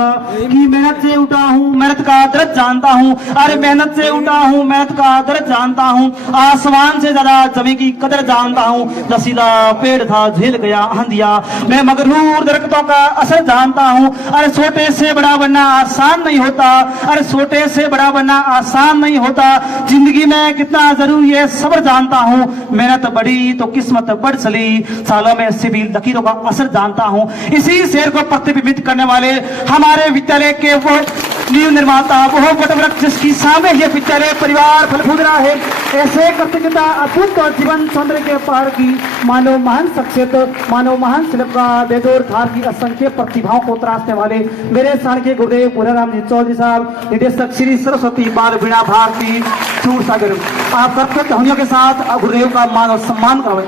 होगा कि मेहनत से उठा हूँ, मेहनत का दर्द जानता हूँ। अरे मेहनत से उठा हूँ, मेहनत का दर्द जानता हूँ। आसमान से ज्यादा जमीन की कदर जानता हूँ। रसीला पेड़ था झेल गया आंधिया, मैं मगरूर दरख्तों का असर जानता हूँ। अरे छोटे से बड़ा बनना आसान नहीं होता, अरे छोटे से बड़ा बनना आसान नहीं होता। जिंदगी में कितना जरूरी है सब्र जानता हूँ। मेहनत बढ़ी तो किस्मत बढ़ चली, सालों में सिविल लकीरों का असर जानता हूँ। इसी शेर को प्रतिबिंबित करने वाले हमारे विद्यालय के वो नींव निर्माता, वो वटवृक्ष जिसकी सामने ये विद्यालय परिवार फल फूल रहा है। ऐसे कृतज्ञता अद्भुत और जीवन सौंदर्य के पहाड़ की मानव महान शख्सियत, मानव महान शिल्पकार बेदोर थार की असंख्य प्रतिभाओं को तराशने वाले मेरे स्थान के गुरुदेव पूराराम जी चौधरी साहब, निदेशक श्री सरस्वती बाल वीणा भारती सूर सागर, आप सबके ध्वनियों के साथ गुरुदेव का मान और सम्मान करावे।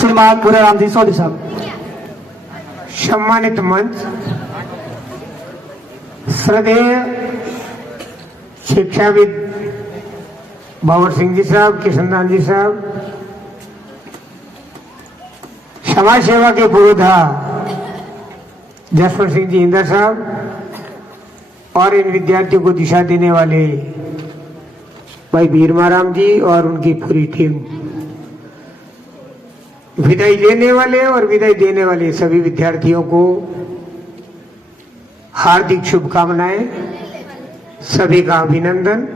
श्रीमान पूराराम जी चौधरी साहब। सम्मानित मंच, श्रद्धेय शिक्षाविद बाबर सिंह जी साहब, किशनदान जी साहब, समाज सेवा के पुरोधा जसवंत सिंह जी इंदर साहब और इन विद्यार्थियों को दिशा देने वाले भाई भीरमाराम जी और उनकी पूरी टीम, विदाई लेने वाले और विदाई देने वाले सभी विद्यार्थियों को हार्दिक शुभकामनाएं, सभी का अभिनंदन,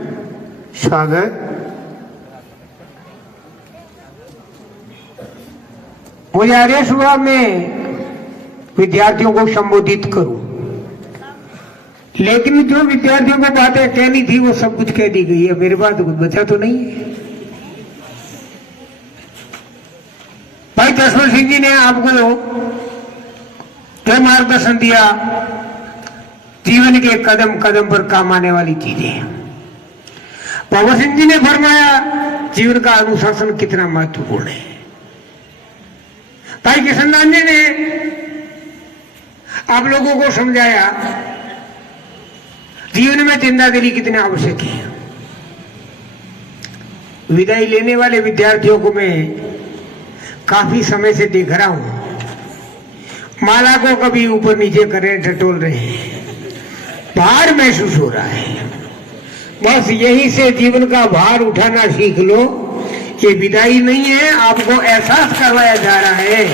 स्वागत। मुझे आदेश हुआ मैं विद्यार्थियों को संबोधित करूं, लेकिन जो विद्यार्थियों को बातें कहनी थी वो सब कुछ कह दी गई है। मेरे पास कुछ बचा तो नहीं है। भाई जसवंत सिंह जी ने आपको जो मार्गदर्शन दिया, जीवन के कदम कदम पर काम आने वाली चीजें। बाबा सिंह जी ने फरमाया जीवन का अनुशासन कितना महत्वपूर्ण है। भाई किशनदान जी ने आप लोगों को समझाया जीवन में जिंदादिली कितनी आवश्यक है। विदाई लेने वाले विद्यार्थियों को मैं काफी समय से देख रहा हूं, माला को कभी ऊपर नीचे कर रहे, टटोल रहे हैं, भार महसूस हो रहा है। बस यहीं से जीवन का भार उठाना सीख लो। ये विदाई नहीं है, आपको एहसास करवाया जा रहा है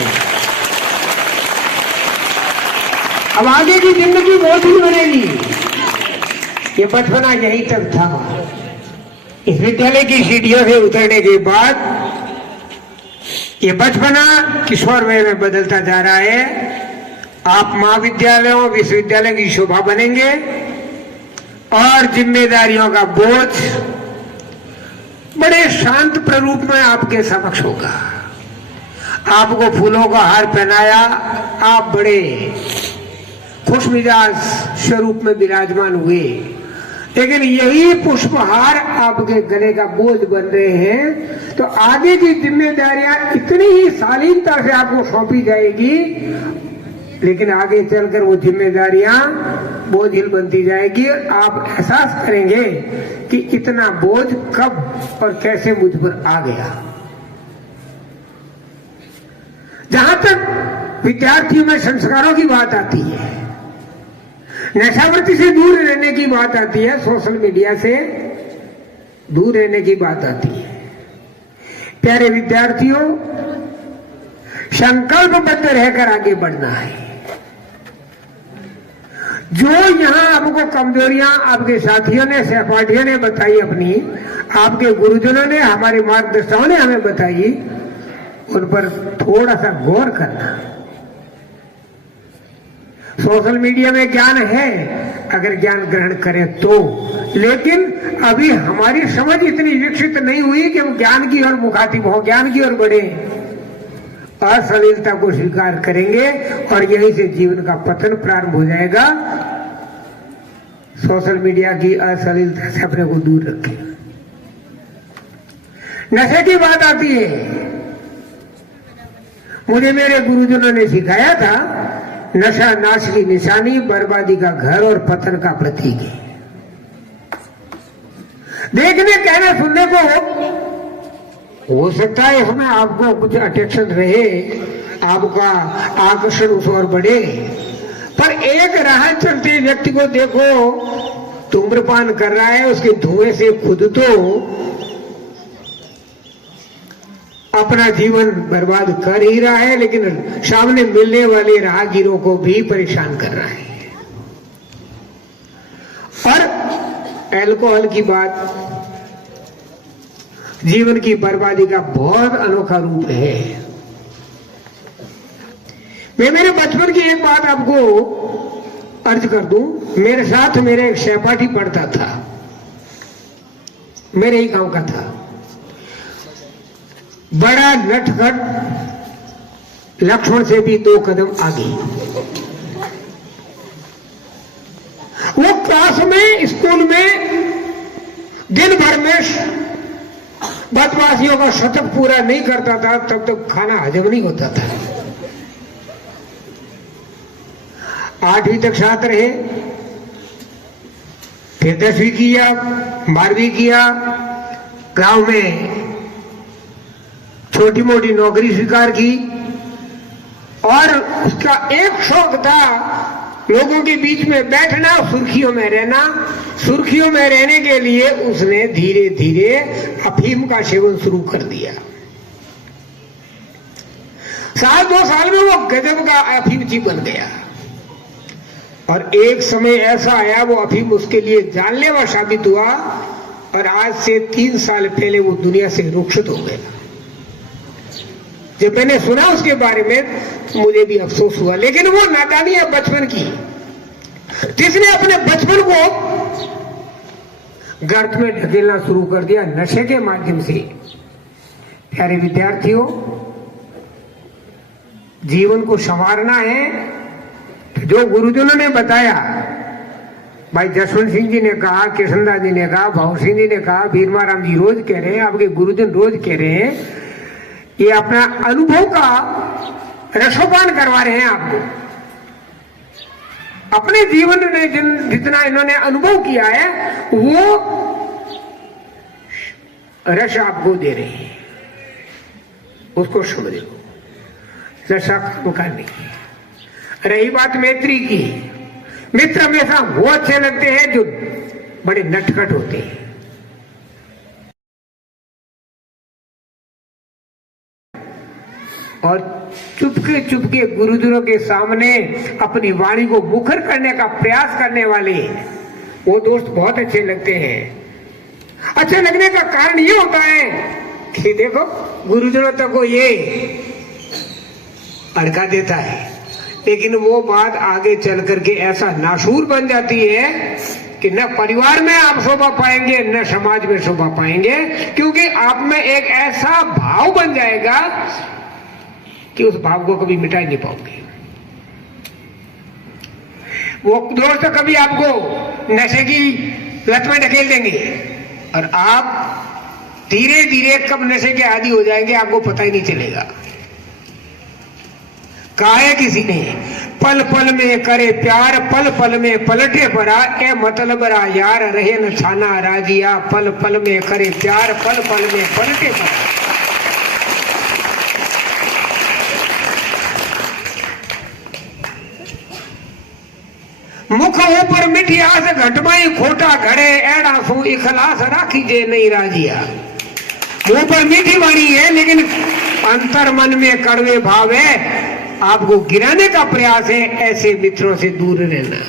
अब आगे की जिंदगी बहुत ही बनेगी। ये बचपना यहीं तक था। इस विद्यालय की सीढ़ियों से उतरने के बाद ये बचपना किशोरवय में बदलता जा रहा है। आप महाविद्यालयों विश्वविद्यालय की शोभा बनेंगे और जिम्मेदारियों का बोझ बड़े शांत प्ररूप में आपके समक्ष होगा। आपको फूलों का हार पहनाया, आप बड़े खुश मिजाज स्वरूप में विराजमान हुए, लेकिन यही पुष्पहार आपके गले का बोझ बन रहे हैं। तो आगे की जिम्मेदारियां इतनी ही शालीनता से आपको सौंपी जाएगी, लेकिन आगे चलकर वो जिम्मेदारियां बोझिल बनती जाएगी और आप एहसास करेंगे कि इतना बोझ कब और कैसे मुझ पर आ गया। जहां तक विद्यार्थियों में संस्कारों की बात आती है, नशावृत्ति से दूर रहने की बात आती है, सोशल मीडिया से दूर रहने की बात आती है। प्यारे विद्यार्थियों, संकल्पबद्ध रहकर आगे बढ़ना है। जो यहां आपको कमजोरियां आपके साथियों ने, सहपाठियों ने बताई, अपनी आपके गुरुजनों ने, हमारे मार्गदर्शकों ने हमें बताई, उन पर थोड़ा सा गौर करना। सोशल मीडिया में ज्ञान है, अगर ज्ञान ग्रहण करें तो, लेकिन अभी हमारी समझ इतनी विकसित नहीं हुई कि हम ज्ञान की ओर मुखातिब हो, ज्ञान की ओर बढ़े। अश्लीलता को स्वीकार करेंगे और यहीं से जीवन का पतन प्रारंभ हो जाएगा। सोशल मीडिया की अश्लीलता से अपने को दूर रखें। नशे की बात आती है, मुझे मेरे गुरुजनों ने सिखाया था, नशा नाश की निशानी, बर्बादी का घर और पतन का प्रतीक है। देखने कहने सुनने को हो सकता है इसमें आपको कुछ अट्रैक्शन रहे, आपका आकर्षण उस ओर बढ़े, पर एक राह चलते व्यक्ति को देखो, धूम्रपान कर रहा है, उसके धुएं से खुद तो अपना जीवन बर्बाद कर ही रहा है, लेकिन सामने मिलने वाले राहगीरों को भी परेशान कर रहा है। और अल्कोहल की बात जीवन की बर्बादी का बहुत अनोखा रूप है। मैं मेरे बचपन की एक बात आपको अर्ज कर दूं। मेरे साथ मेरे एक सहपाठी पढ़ता था, मेरे ही गांव का था, बड़ा नटखट, लक्ष्मण से भी 2 कदम आगे। वो क्लास में, स्कूल में दिन भर में बदमाशियों का शतक पूरा नहीं करता था, तब तक खाना हजम नहीं होता था। 8वीं तक साथ रहे, फिर 10वीं किया, 12वीं किया, गांव में छोटी मोटी नौकरी स्वीकार की, और उसका एक शौक था लोगों के बीच में बैठना, सुर्खियों में रहना। सुर्खियों में रहने के लिए उसने धीरे धीरे अफीम का सेवन शुरू कर दिया। 1-2 साल में वो गजब का अफीमची बन गया, और एक समय ऐसा आया वो अफीम उसके लिए जानलेवा साबित हुआ, और आज से 3 साल पहले वो दुनिया से रुखसत हो गया। जब मैंने सुना उसके बारे में तो मुझे भी अफसोस हुआ, लेकिन वो नादानी है बचपन की, जिसने अपने बचपन को गर्त में ढकेलना शुरू कर दिया नशे के माध्यम से। प्यारे विद्यार्थियों, जीवन को संवारना है तो जो गुरुजनों ने बताया, भाई जसवंत सिंह जी ने कहा, कृष्णदास जी ने कहा, भाव सिंह जी ने कहा, भीरमाराम जी रोज कह रहे हैं, आपके गुरुजन रोज कह रहे हैं, ये अपना अनुभव का रसोपान करवा रहे हैं आपको। अपने जीवन में जितना इन्होंने अनुभव किया है वो रस आपको दे रहे हैं, उसको समझो। नशा का नहीं। रही बात मैत्री की, मित्र हमेशा वो अच्छे लगते हैं जो बड़े नटखट होते हैं। और चुपके चुपके गुरुजनों के सामने अपनी वाणी को मुखर करने का प्रयास करने वाले वो दोस्त बहुत अच्छे लगते हैं। अच्छे लगने का कारण ये होता है कि देखो गुरुजनों तक को ये अड़का देता है, लेकिन वो बात आगे चल करके ऐसा नासूर बन जाती है कि न परिवार में आप शोभा पाएंगे न समाज में शोभा पाएंगे, क्योंकि आप में एक ऐसा भाव बन जाएगा कि उस भाव को कभी मिटा ही नहीं पाओगे। वो दोस्त कभी आपको नशे की लत में ढकेल देंगे और आप धीरे धीरे कब नशे के आदी हो जाएंगे आपको पता ही नहीं चलेगा। कहा है किसी ने, पल पल में करे प्यार पल पल में पलटे पड़ा, ए मतलब रा यार रहे न छाना राजिया, पल पल में करे प्यार पल पल में पलटे पड़ा। मुख ऊपर मिठी आस घटमाई खोटा घड़े, एड़ा सो इखलास राखी जे नहीं राजिया। मुंह पर मीठी वाणी है लेकिन अंतर मन में कड़वे भाव है, आपको गिराने का प्रयास है। ऐसे मित्रों से दूर रहना।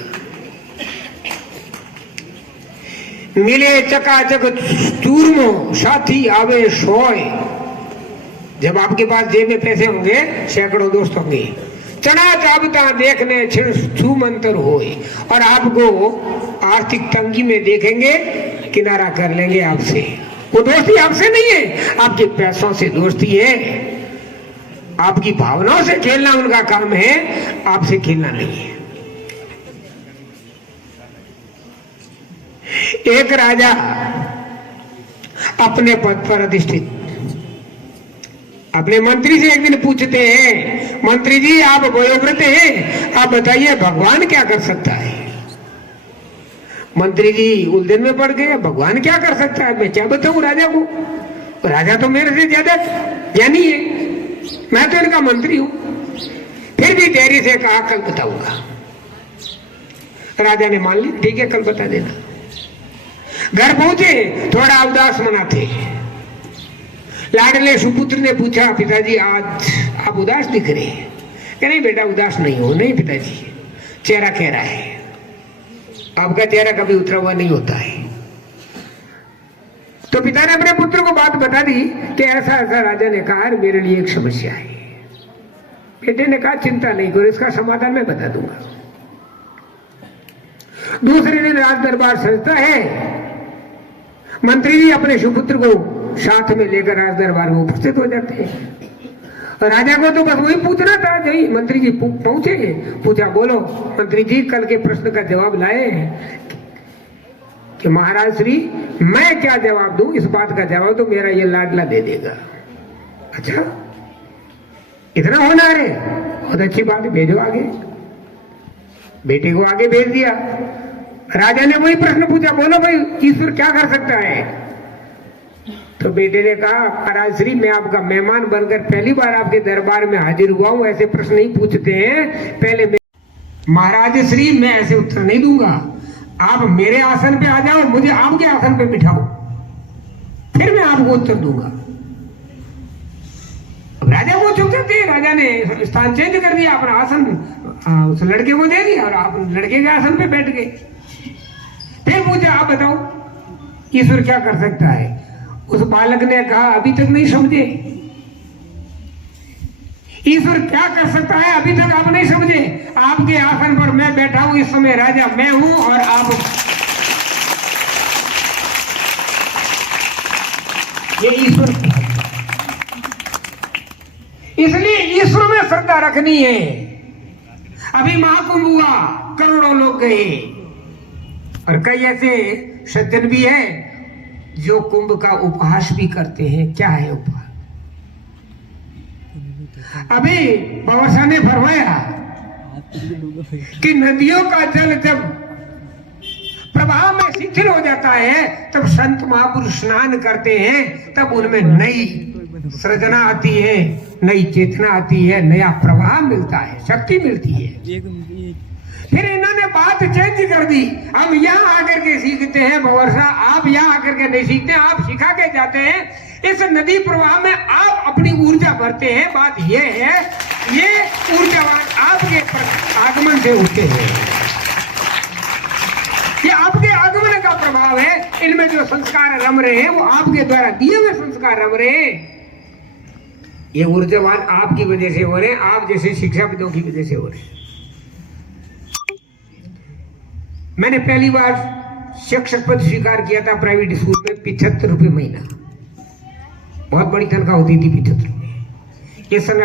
मिले चकाचक चूरमो साथी आवे सोए। जब आपके पास जेब में पैसे होंगे, सैकड़ों दोस्त होंगे, चढ़ा चाबता देखने छिड़ छूमंतर होए, और आपको आर्थिक तंगी में देखेंगे किनारा कर लेंगे आपसे। वो दोस्ती आपसे नहीं है, आपके पैसों से दोस्ती है। आपकी भावनाओं से खेलना उनका काम है, आपसे खेलना नहीं है। एक राजा अपने पद पर अधिष्ठित अपने मंत्री से एक दिन पूछते हैं, मंत्री जी आप वयोवृद्ध हैं, आप बताइए भगवान क्या कर सकता है। मंत्री जी उलझन में पड़ गए, भगवान क्या कर सकता है, मैं क्या बताऊं राजा को। राजा तो मेरे से ज्यादा ज्ञानी है, मैं तो इनका मंत्री हूं। फिर भी धैर्य से कहा कल बताऊंगा। राजा ने मान ली, ठीक है कल बता देना। घर पहुंचे, थोड़ा उदास मना थे। लाडले सुपुत्र ने पूछा, पिताजी आज आप उदास दिख रहे हैं? कि नहीं बेटा उदास नहीं हो। नहीं पिताजी, चेहरा कह रहा है, आपका चेहरा कभी उतरा हुआ नहीं होता है। तो पिता ने अपने पुत्र को बात बता दी कि ऐसा ऐसा राजा ने कहा, मेरे लिए एक समस्या है। बेटे ने कहा चिंता नहीं करो, इसका समाधान मैं बता दूंगा। दूसरे दिन राज दरबार सजता है। मंत्री जी अपने सुपुत्र को साथ में लेकर राज दरबार में उपस्थित हो जाते हैं। राजा को तो बस वही पूछना था। जही मंत्री जी पहुंचे, पूछा बोलो मंत्री जी, कल के प्रश्न का जवाब लाए कि महाराज श्री मैं क्या जवाब दूं, इस बात का जवाब तो मेरा ये लाडला दे देगा। अच्छा इतना होनहार है, बहुत अच्छी बात है, भेजो आगे। बेटे को आगे भेज दिया। राजा ने वही प्रश्न पूछा, बोलो भाई ईश्वर क्या कर सकता है? तो बेटे ने कहा, महाराज श्री मैं आपका मेहमान बनकर पहली बार आपके दरबार में हाजिर हुआ हूं, ऐसे प्रश्न नहीं पूछते हैं। पहले महाराज श्री मैं ऐसे उत्तर नहीं दूंगा, आप मेरे आसन पे आ जाओ, मुझे आपके आसन पे बिठाओ, फिर मैं आपको उत्तर दूंगा। अब राजा को चुप थे, राजा ने स्थान चेंज कर दिया, अपना आसन उस लड़के को दे दिया और आप लड़के के आसन पे बैठ गए। फिर मुझे आप बताओ ईश्वर क्या कर सकता है? उस बालक ने कहा, अभी तक नहीं समझे, ईश्वर क्या कर सकता है अभी तक आप नहीं समझे। आपके आसन पर मैं बैठा हूं, इस समय राजा मैं हूं और आप, ये ईश्वर। इसलिए ईश्वर में श्रद्धा रखनी है। अभी महाकुंभ हुआ, करोड़ों लोग गए और कई ऐसे सज्जन भी है जो कुंभ का उपहास भी करते हैं। क्या है उपहास? अभी बाबा ने फरमाया कि नदियों का जल जब प्रवाह में शिथिल हो जाता है, तब संत महापुरुष स्नान करते हैं, तब उनमें नई सृजना आती है, नई चेतना आती है, नया प्रवाह मिलता है, शक्ति मिलती है। फिर इन्होंने बात चेंज कर दी, हम यहाँ आकर के सीखते हैं। बवर्षा आप यहाँ आकर के नहीं सीखते, आप सिखा के जाते हैं। इस नदी प्रवाह में आप अपनी ऊर्जा भरते हैं। बात यह है, ये ऊर्जावान आपके आगमन से उठते हैं, ये आपके आगमन का प्रभाव है। इनमें जो संस्कार रम रहे हैं वो आपके द्वारा दिए हुए संस्कार रम रहे हैं। ये ऊर्जावान आपकी वजह से हो रहे हैं, आप जैसे शिक्षाविदों की वजह से हो रहे हैं। मैंने पहली बार शिक्षक पद स्वीकार किया था प्राइवेट स्कूल में, 75 रुपये महीना, बहुत बड़ी तनख्वाह होती थी 75 रुपये। ये सन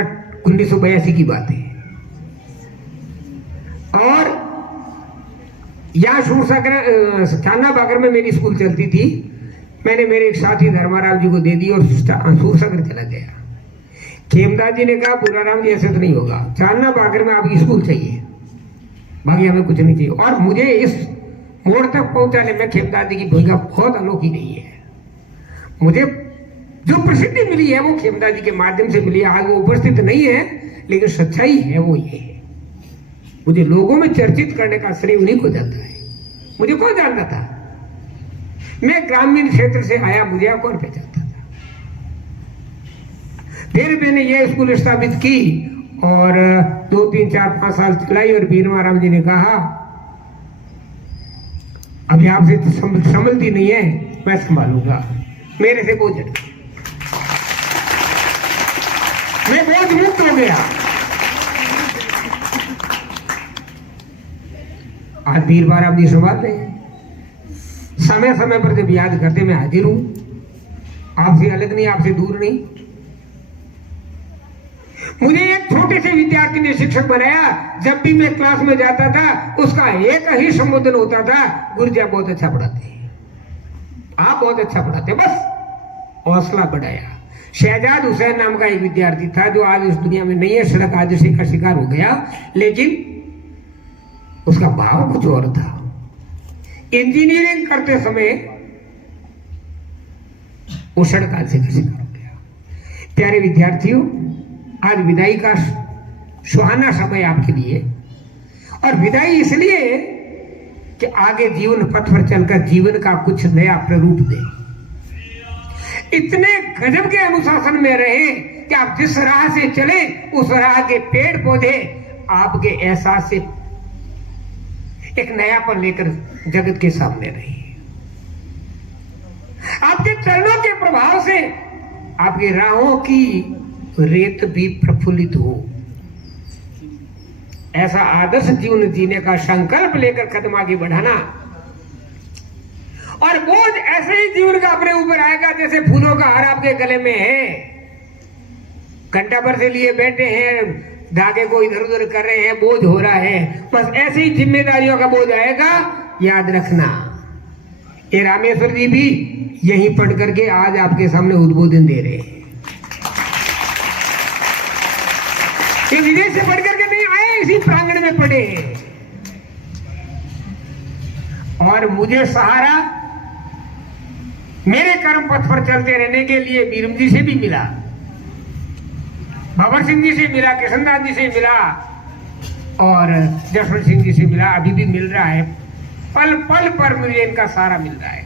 1982 की बात है। और यहाँ सूरसागर थाना बागर में मेरी स्कूल चलती थी। मैंने मेरे एक साथी धर्माराम जी को दे दी और सूरसागर चला गया। खेमदास जी ने कहा, पुराराम जी ऐसे तो नहीं होगा, चांदना बागर में आपकी स्कूल चाहिए, बाकी हमें कुछ नहीं चाहिए। और मुझे इस मोड़ तक पहुंचाने में खेमदास जी की भूमिका बहुत अनोखी रही है। मुझे जो प्रसिद्धि मिली है वो खेमदास जी के माध्यम से मिली है। आज वो उपस्थित नहीं है, लेकिन सच्चाई है वो ये है। मुझे लोगों में चर्चित करने का श्रेय उन्हीं को जाता है। मुझे कौन जानता था? मैं ग्रामीण क्षेत्र से आया, मुझे कौन पहचानता था? फिर मैंने ये स्कूल स्थापित की और 2, 3, 4, 5 साल चलाई। और बीरमाराम जी ने कहा, अभी आपसे तो संभलती नहीं है, मैं संभालूंगा। मेरे से बोझ हट गया, मैं बोझ मुक्त हो गया। आज बीरमाराम जी संभाल रहे हैं। समय समय पर जब याद करते मैं हाजिर हूं, आपसे अलग नहीं, आपसे दूर नहीं। मुझे एक छोटे से विद्यार्थी ने शिक्षक बनाया। जब भी मैं क्लास में जाता था, उसका एक ही संबोधन होता था, गुरुजी आप बहुत अच्छा पढ़ाते हैं, आप बहुत अच्छा पढ़ाते हैं। बस हौसला बढ़ाया। शहजाद हुसैन नाम का एक विद्यार्थी था जो आज इस दुनिया में नहीं है, सड़क हादसे का शिकार हो गया, लेकिन उसका भाव कुछ और था। इंजीनियरिंग करते समय वो सड़क हादसे का शिकार हो गया। प्यारे विद्यार्थियों, आज विदाई का सुहाना समय आपके लिए। और विदाई इसलिए कि आगे जीवन पथ पर चलकर जीवन का कुछ नया प्ररूप दे। इतने गजब के अनुशासन में रहे कि आप जिस राह से चले उस राह के पेड़ पौधे आपके एहसास से एक नयापन लेकर जगत के सामने रहे। आपके चरणों के प्रभाव से आपकी राहों की रेत भी प्रफुल्लित हो। ऐसा आदर्श जीवन जीने का संकल्प लेकर कदम आगे बढ़ाना, और बोझ ऐसे ही जीवन का अपने ऊपर आएगा जैसे फूलों का हार आपके गले में है, घंटा भर से लिए बैठे हैं, धागे को इधर उधर कर रहे हैं, बोझ हो रहा है। बस ऐसे ही जिम्मेदारियों का बोझ आएगा, याद रखना। ये रामेश्वर जी भी यही पढ़ करके आज आपके सामने उद्बोधन दे रहे हैं। ये विदेश से पढ़ करके नहीं आए, इसी प्रांगण में पढ़े हैं। और मुझे सहारा मेरे कर्म पथ पर चलते रहने के लिए बीरम जी से भी मिला, भंवर सिंह जी से मिला, कृष्णदास जी से मिला और जसवंत सिंह जी से मिला, अभी भी मिल रहा है। पल पल पर मुझे इनका सहारा मिल रहा है।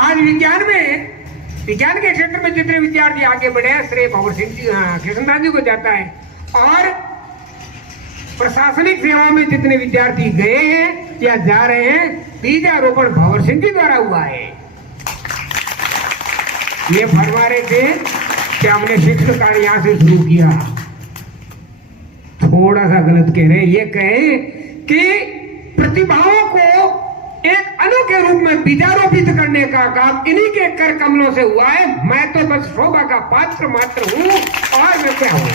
आज विज्ञान के क्षेत्र में जितने विद्यार्थी आगे बढ़े हैं, श्रेय भंवर सिंह जी, कृष्णदास जी को जाता है। और प्रशासनिक सेवाओं में जितने विद्यार्थी गए हैं या जा रहे हैं, बीजारोपण भंवर सिंह जी द्वारा हुआ है। ये फरमा रहे थे कि हमने शिक्षण कार्य यहां से शुरू किया। थोड़ा सा गलत कह रहे हैं। ये कहें कि प्रतिभाओं को एक अनोखे रूप में बीजारोपित करने का काम इन्हीं के कर कमलों से हुआ है। मैं तो बस शोभा का पात्र मात्र हूं, और मैं क्या हूं।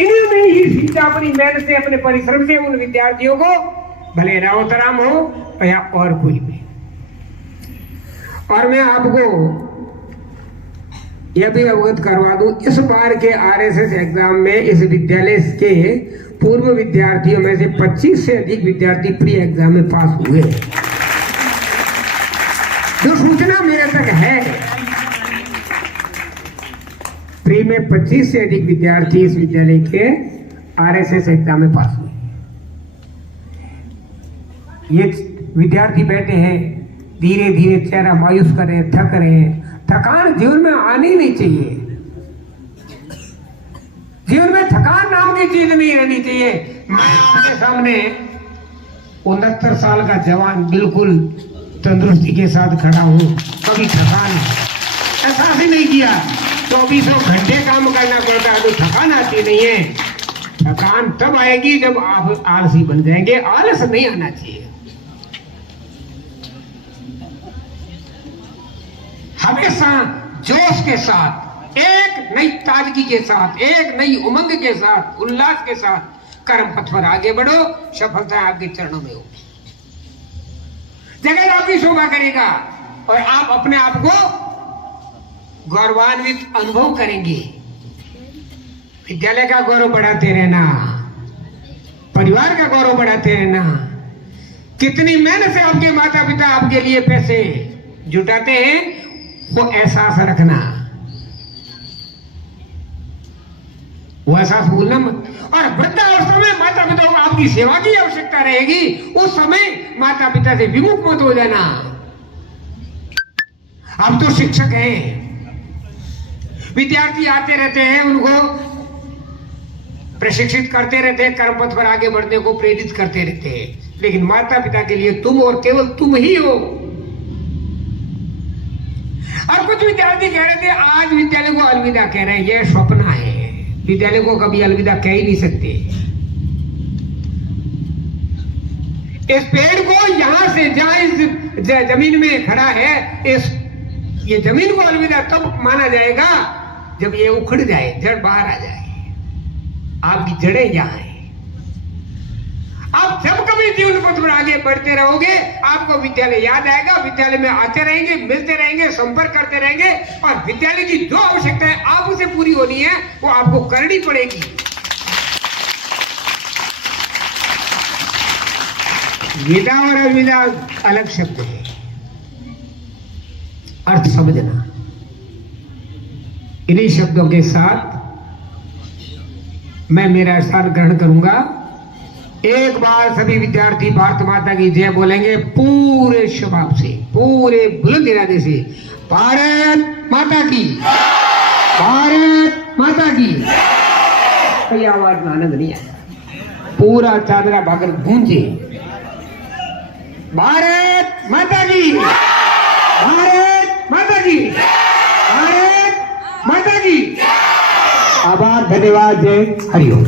इन्होंने ही सीधा अपनी मेहनत से, अपने परिश्रम से उन विद्यार्थियों को, भले रावतराम हो या और कोई भी। और मैं आपको यह भी अवगत करवा दूं, इस बार के आरएसएस एग्जाम में इस विद्यालय के पूर्व विद्यार्थियों में से 25 से अधिक विद्यार्थी प्री एग्जाम में पास हुए। जो सूचना मेरे तक है, प्री में 25 से अधिक विद्यार्थी इस विद्यालय के आरएसएस एग्जाम में पास हुए। ये विद्यार्थी बैठे हैं, धीरे धीरे चेहरा मायूस कर रहे हैं, थक रहे हैं। थकान जीवन में आनी नहीं चाहिए। जीवन में थकान नाम की चीज नहीं रहनी चाहिए। मैं आपके सामने 69 साल का जवान बिल्कुल तंदुरुस्ती के साथ खड़ा हूं। कभी थकान एहसास ही नहीं किया। 24 घंटे काम करना पड़ता है तो थकान आती नहीं है। थकान तब आएगी जब आप आलसी बन जाएंगे। आलस नहीं आना चाहिए। हमेशा जोश के साथ, एक नई ताजगी के साथ, एक नई उमंग के साथ, उल्लास के साथ कर्म पथ पर आगे बढ़ो। सफलता आपके चरणों में होगी। जगत आपकी शोभा करेगा और आप अपने आप को गौरवान्वित अनुभव करेंगे। विद्यालय का गौरव बढ़ाते रहना, परिवार का गौरव बढ़ाते रहना। कितनी मेहनत से आपके माता पिता आपके लिए पैसे जुटाते हैं, वो एहसास रखना, वो एहसास भूलना मत। और वृद्धावस्था में माता पिता को आपकी सेवा की आवश्यकता रहेगी, उस समय माता पिता से विमुख मत हो जाना। आप तो शिक्षक हैं, विद्यार्थी आते रहते हैं, उनको प्रशिक्षित करते रहते हैं, कर्मपथ पर आगे बढ़ने को प्रेरित करते रहते हैं। लेकिन माता पिता के लिए तुम और केवल तुम ही हो। और कुछ विद्यार्थी कह रहे थे आज विद्यालय को अलविदा कह रहे हैं, यह स्वप्न है। विद्यालय को कभी अलविदा कह ही नहीं सकते। इस पेड़ को यहां से जहां इस जमीन में खड़ा है, ये जमीन को अलविदा तब माना जाएगा जब ये उखड़ जाए, जड़ बाहर आ जाए। आपकी जड़ें यहां है। आप जब कभी जीवन पथ पर आगे बढ़ते रहोगे, आपको विद्यालय याद आएगा। विद्यालय में आते रहेंगे, मिलते रहेंगे, संपर्क करते रहेंगे, और विद्यालय की जो आवश्यकता है आप उसे पूरी होनी है, वो आपको करनी पड़ेगी। विदा और अलविदा अलग शब्द है, अर्थ समझना। इन्हीं शब्दों के साथ मैं मेरा स्थान ग्रहण करूंगा। एक बार सभी विद्यार्थी भारत माता की जय बोलेंगे पूरे शबाब से, पूरे बुलंद इरादे से। भारत माता की, भारत माता की। कोई आवाज में आनंद नहीं आया, पूरा चादरा भागर गूंजे। भारत माता की, भारत माता की, भारत माता की। आभार, धन्यवाद, जय हरिओम।